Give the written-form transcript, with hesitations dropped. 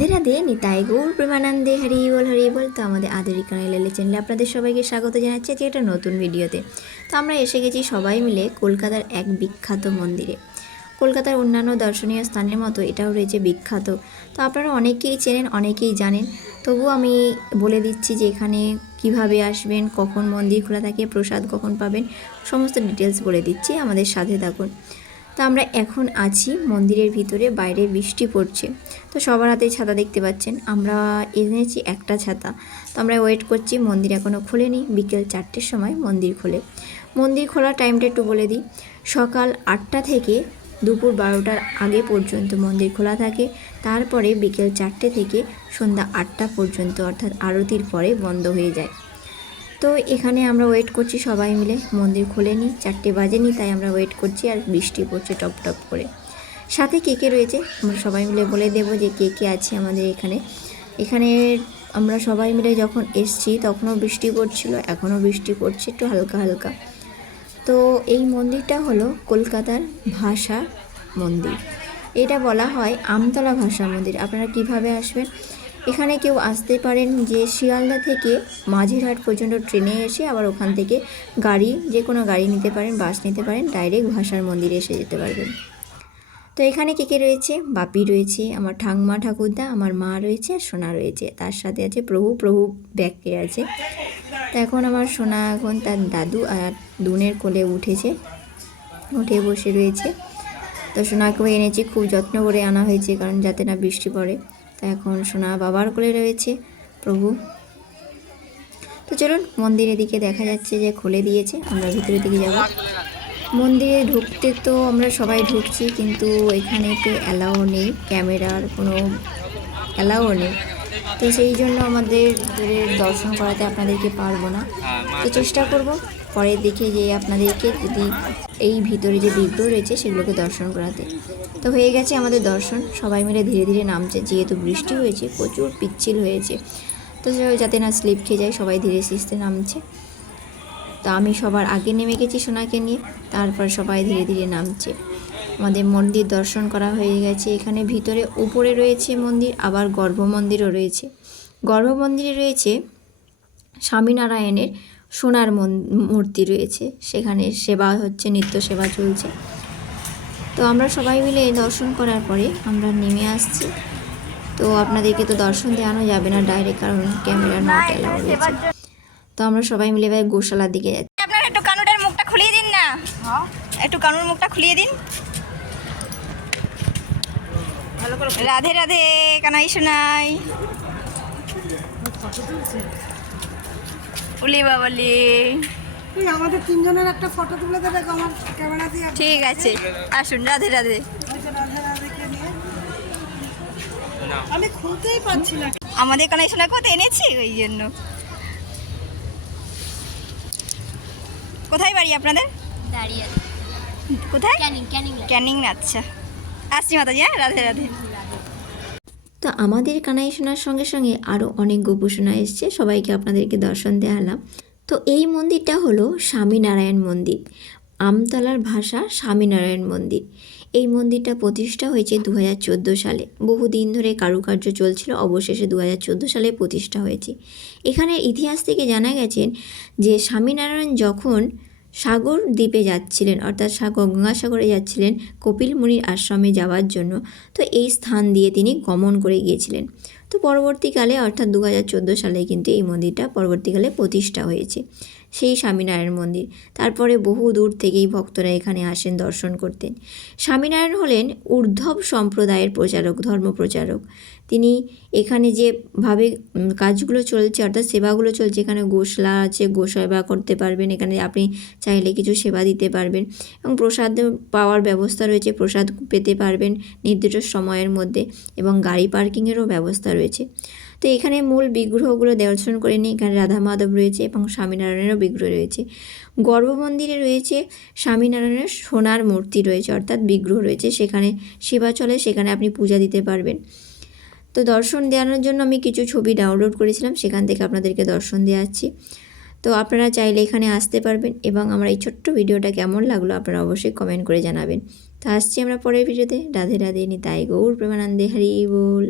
রাধে রাধে, নিতাই গৌর প্রেমানন্দে, হরি বল হরি বল। তো আমাদের আদরিকা চ্যানেলে আপনাদের সবাইকে স্বাগত জানাচ্ছি যে একটা নতুন ভিডিওতে। তো আমরা এসে গেছি সবাই মিলে কলকাতার এক বিখ্যাত মন্দিরে। কলকাতার অন্যান্য দর্শনীয় স্থানের মতো এটাও রয়েছে বিখ্যাত। তো আপনারা অনেকেই চেনেন, অনেকেই জানেন, তবু আমি বলে দিচ্ছি যে এখানে কিভাবে আসবেন, কখন মন্দির খোলা থাকে, প্রসাদ কখন পাবেন, সমস্ত ডিটেলস বলে দিচ্ছি, আমাদের সাথে থাকুন। তো আমরা এখন আছি মন্দিরের ভিতরে, বাইরে বৃষ্টি পড়ছে। তো সবার হাতে ছাতা দেখতে পাচ্ছেন, আমরা এনেছি একটা ছাতা। তো আমরা ওয়েট করছি, মন্দির এখনও খোলেনি, বিকেল 4টের সময় মন্দির খোলে। মন্দির খোলার টাইমটা একটু বলে দিই, সকাল 8টা থেকে দুপুর 12টার আগে পর্যন্ত মন্দির খোলা থাকে। তারপরে বিকেল 4টে থেকে সন্ধ্যা 8টা পর্যন্ত, অর্থাৎ আরতির পরে বন্ধ হয়ে যায়। তো এখানে আমরা ওয়েট করছি সবাই মিলে, মন্দির খোলেনি, 4টে বাজেনি, তাই আমরা ওয়েট করছি। আর বৃষ্টি পড়ছে টপ টপ করে। সাথে কে কে রয়েছে আমরা সবাই মিলে বলে দেবো যে কে কে আছে আমাদের এখানে। এখানে আমরা সবাই মিলে যখন এসছি তখনও বৃষ্টি পড়ছিল, এখনও বৃষ্টি পড়ছে একটু হালকা হালকা। তো এই মন্দিরটা হলো কলকাতার ভাষা মন্দির। এটা বলা হয় আমতলা ভাষা মন্দির। আপনারা কিভাবে আসবেন? এখানে কেউ আসতে পারেন যে শিয়ালদা থেকে মাঝেরহাট পর্যন্ত ট্রেনে এসে আবার ওখান থেকে গাড়ি, যে কোনো গাড়ি নিতে পারেন, বাস নিতে পারেন, ডাইরেক্ট ভাষার মন্দিরে এসে যেতে পারবেন। তো এখানে কে কে রয়েছে? বাপি রয়েছে, আমার ঠাকুমা ঠাকুরদা, আমার মা রয়েছে, আর সোনা রয়েছে, তার সাথে আছে প্রভু ব্যাগকে আছে। তো এখন আমার সোনা এখন তার দাদু আর দুনের কোলে উঠে বসে রয়েছে। তো সোনাকেও এনেছি, খুব যত্ন করে আনা হয়েছে, কারণ যাতে না বৃষ্টি পড়ে। তো এখন সোনা বাবার কোলে রয়েছে প্রভু। তো চলুন, মন্দিরের দিকে দেখা যাচ্ছে যে খুলে দিয়েছে, আমরা ভিতরের দিকে যাব। মন্দিরে ঢুকতে তো আমরা সবাই ঢুকছি, কিন্তু এখানে তো অ্যালাও নেই, ক্যামেরার কোনো অ্যালাও নেই। তো সেই জন্য আমাদের দর্শন করাতে আপনাদেরকে পারবো না। তো চেষ্টা করব পরের দিকে যে আপনাদেরকে যদি এই ভিতরে যে বিগ্রহ রয়েছে সেগুলোকে দর্শন করাতে। তো হয়ে গেছে আমাদের দর্শন, সবাই মিলে ধীরে ধীরে নামছে, যেহেতু বৃষ্টি হয়েছে, প্রচুর পিচ্ছিল হয়েছে। তো যাতে না স্লিপ খেয়ে যায়, সবাই ধীরে সুস্থে নামছে। তো আমি সবার আগে নেমে গেছি সোনাকে নিয়ে, তারপর সবাই ধীরে ধীরে নামছে। আমাদের মন্দির দর্শন করা হয়ে গেছে। এখানে ভিতরে উপরে রয়েছে মন্দির, আবার গর্ভ মন্দিরও রয়েছে। গর্ভ মন্দিরে রয়েছে স্বামীনারায়ণের সোনার মূর্তি রয়েছে, সেখানে সেবা হচ্ছে, নিত্য সেবা চলছে। তো আমরা সবাই মিলে দর্শন করার পরে আমরা নেমে আসছি। তো আপনাদেরকে তো দর্শন দেওয়ানো যাবে না ডাইরেক্ট, কারণ ক্যামেরা নট অ্যালাউ রয়েছে। তো আমরা সবাই মিলে এবার গোশালার দিকে যাচ্ছি। আপনারা একটু কানুটার মুখটা খুলিয়ে দিন না, একটু কানুর মুখটা খুলিয়ে দিন। রাধে রাধে কানাই শোনাই, উলি বাবালি। আমাদের তিনজনের একটা ফটো তুলে দেবে আমার ক্যামেরা দিয়ে। ঠিক আছে, আসুন। রাধে রাধে। আমি খুলতেই পারছি না। আমাদের কানাই শোনা কত এনেছি, ওই জন্য। কোথায় বাড়ি আপনাদের? দাঁড়িয়ে কোথায়? ক্যানিং। আচ্ছা, আসছি মাতাজি। হ্যাঁ, রাধে রাধে। তো আমাদের কানাই শোনার সঙ্গে সঙ্গে আরও অনেক গোপুসোনা এসছে, সবাইকে আপনাদেরকে দর্শন দেওয়ালাম। তো এই মন্দিরটা হলো স্বামীনারায়ণ মন্দির, আমতলার ভাষা স্বামীনারায়ণ মন্দির। এই মন্দিরটা প্রতিষ্ঠা হয়েছে 2014 সালে। বহুদিন ধরে কারুকার্য চলছিল, অবশেষে 2014 সালে প্রতিষ্ঠা হয়েছে। এখানের ইতিহাস থেকে জানা গেছেন যে স্বামীনারায়ণ যখন সাগর দ্বীপে যাচ্ছিলেন, অর্থাৎ গঙ্গাসাগরে যাচ্ছিলেন কপিল মুনির আশ্রমে যাওয়ার জন্য, তো এই স্থান দিয়ে তিনি গমন করে গিয়েছিলেন। তো পরবর্তীকালে অর্থাৎ 2014 সালে কিন্তু এই মন্দিরটা পরবর্তীকালে প্রতিষ্ঠা হয়েছে, সেই স্বামীনারায়ণ মন্দির। তারপরে বহু দূর থেকেই ভক্তরা এখানে আসেন দর্শন করতেন। স্বামীনারায়ণ হলেন ঊর্ধ্ব সম্প্রদায়ের প্রচারক, ধর্মপ্রচারক। তিনি এখানে যেভাবে কাজগুলো চলছে, অর্থাৎ সেবাগুলো চলছে, এখানে গোশালা আছে, গোসেবা করতে পারবেন, এখানে আপনি চাইলে কিছু সেবা দিতে পারবেন, এবং প্রসাদ পাওয়ার ব্যবস্থা রয়েছে, প্রসাদ পেতে পারবেন নির্দিষ্ট সময়ের মধ্যে, এবং গাড়ি পার্কিংয়েরও ব্যবস্থা রয়েছে। তো এখানে মূল বিগ্রহগুলো দর্শন করে নিই। এখানে রাধা মাধব রয়েছে এবং স্বামীনারায়ণেরও বিগ্রহ রয়েছে। গর্ভমন্দিরে রয়েছে স্বামীনারায়ণের সোনার মূর্তি রয়েছে, অর্থাৎ বিগ্রহ রয়েছে, সেখানে সেবা চলে, সেখানে আপনি পূজা দিতে পারবেন। তো দর্শন দেওয়ানোর জন্য আমি কিছু ছবি ডাউনলোড করেছিলাম, সেখান থেকে আপনাদেরকে দর্শন দেওয়াচ্ছি। তো আপনারা চাইলে এখানে আসতে পারবেন, এবং আমার এই ছোট্ট ভিডিওটা কেমন লাগলো আপনারা অবশ্যই কমেন্ট করে জানাবেন। তো আসছি আমরা পরের ভিডিওতে। রাধে রাধে, নিতাই গৌর প্রেমানন্দে, হরি বল।